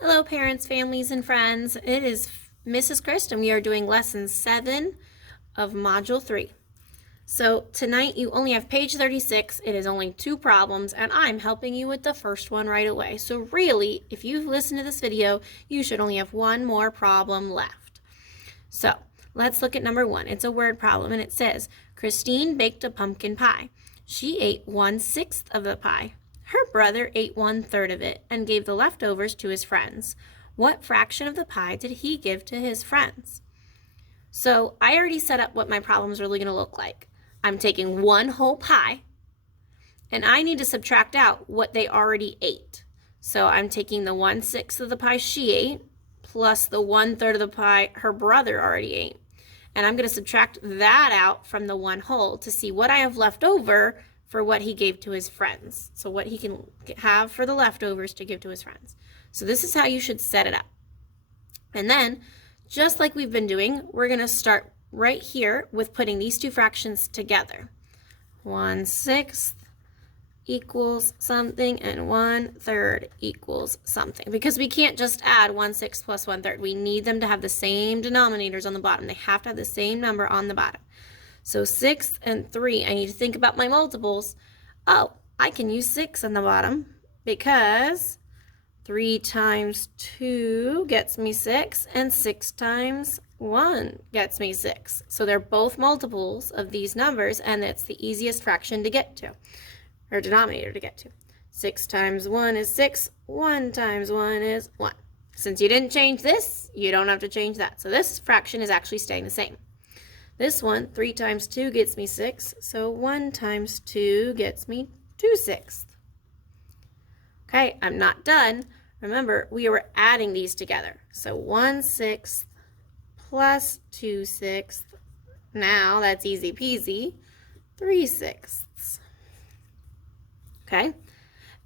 Hello, parents, families, and friends. It is Mrs. Christ, and we are doing lesson 7 of Module 3. So tonight you only have page 36. It is only 2 problems, and I'm helping you with the first one right away. So really, if you've listened to this video, you should only have 1 more problem left. So let's look at number 1. It's a word problem, and it says, Christine baked a pumpkin pie. She ate 1/6 of the pie. Her brother ate 1/3 of it and gave the leftovers to his friends. What fraction of the pie did he give to his friends? So I already set up what my problem is really going to look like. I'm taking one whole pie, and I need to subtract out what they already ate. So I'm taking the 1/6 of the pie she ate plus the 1/3 of the pie her brother already ate. And I'm going to subtract that out from the 1 whole to see what I have left over for what he gave to his friends. So what he can have for the leftovers to give to his friends. So this is how you should set it up. And then, just like we've been doing, we're going to start right here with putting these 2 fractions together. 1/6 equals something and 1/3 equals something. Because we can't just add 1/6 plus 1/3. We need them to have the same denominators on the bottom. They have to have the same number on the bottom. So 6 and 3, I need to think about my multiples. Oh, I can use 6 on the bottom because 3 times 2 gets me 6 and 6 times 1 gets me 6. So they're both multiples of these numbers, and it's the easiest fraction to get to, or denominator to get to. 6 times 1 is 6, 1 times 1 is 1. Since you didn't change this, you don't have to change that. So this fraction is actually staying the same. This one, 3 times 2 gets me 6, so 1 times 2 gets me 2/6. Okay, I'm not done. Remember, we were adding these together. So 1/6 plus 2/6, now that's easy peasy, 3/6. Okay,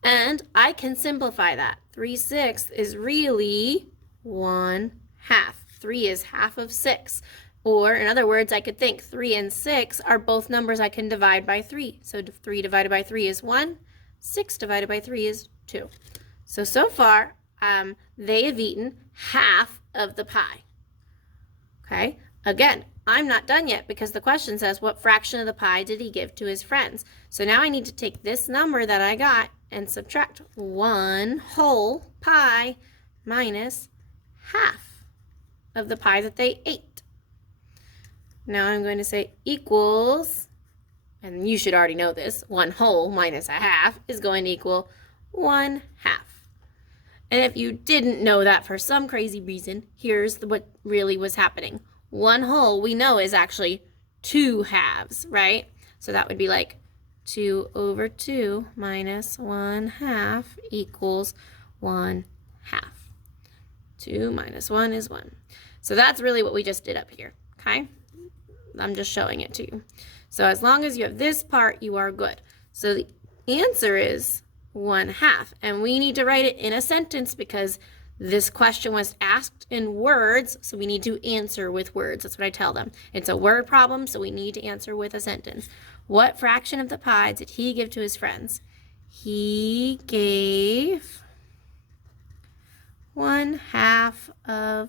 and I can simplify that. 3/6 is really 1/2. 3 is half of 6. Or, in other words, I could think 3 and 6 are both numbers I can divide by 3. So 3 divided by 3 is 1. 6 divided by 3 is 2. So far, they have eaten half of the pie. Okay? Again, I'm not done yet because the question says, what fraction of the pie did he give to his friends? So now I need to take this number that I got and subtract 1 whole pie minus half of the pie that they ate. Now I'm going to say equals, and you should already know this, 1 whole minus a half is going to equal 1/2. And if you didn't know that for some crazy reason, here's what really was happening. 1 whole we know is actually 2 halves, right? So that would be like 2/2 minus 1/2 equals 1/2. 2 minus 1 is 1. So that's really what we just did up here, okay? I'm just showing it to you. So as long as you have this part, you are good. So the answer is 1/2. And we need to write it in a sentence because this question was asked in words, so we need to answer with words. That's what I tell them. It's a word problem, so we need to answer with a sentence. What fraction of the pie did he give to his friends? He gave 1/2 of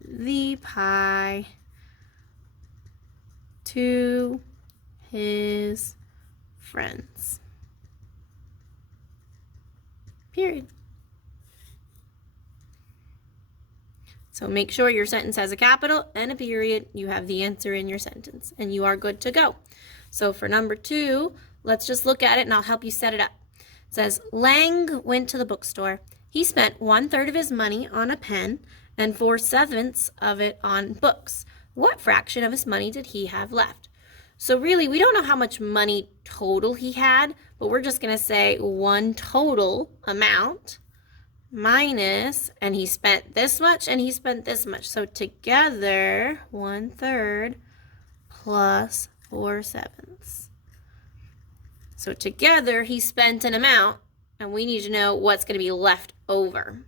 the pie to his friends. Period. So make sure your sentence has a capital and a period. You have the answer in your sentence, and you are good to go. So for number 2, let's just look at it, and I'll help you set it up. It says, Lang went to the bookstore. He spent 1/3 of his money on a pen and 4/7 of it on books. What fraction of his money did he have left? So really, we don't know how much money total he had, but we're just going to say 1 total amount minus, and he spent this much and he spent this much. So together, 1/3 plus 4/7. So together, he spent an amount, and we need to know what's going to be left over.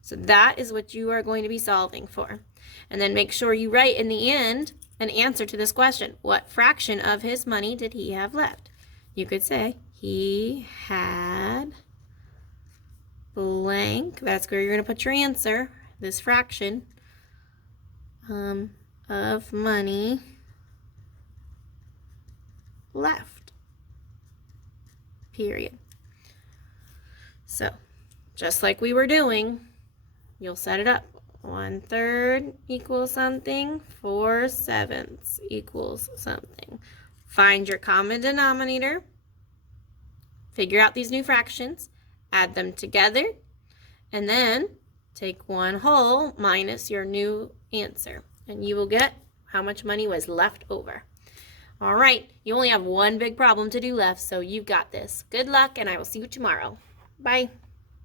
So that is what you are going to be solving for. And then make sure you write in the end an answer to this question. What fraction of his money did he have left? You could say he had blank. That's where you're going to put your answer, this fraction of money left, period. So, just like we were doing, you'll set it up. 1/3 equals something, 4/7 equals something. Find your common denominator, figure out these new fractions, add them together, and then take 1/2 minus your new answer, and you will get how much money was left over. All right, you only have one big problem to do left, so you've got this. Good luck, and I will see you tomorrow. Bye.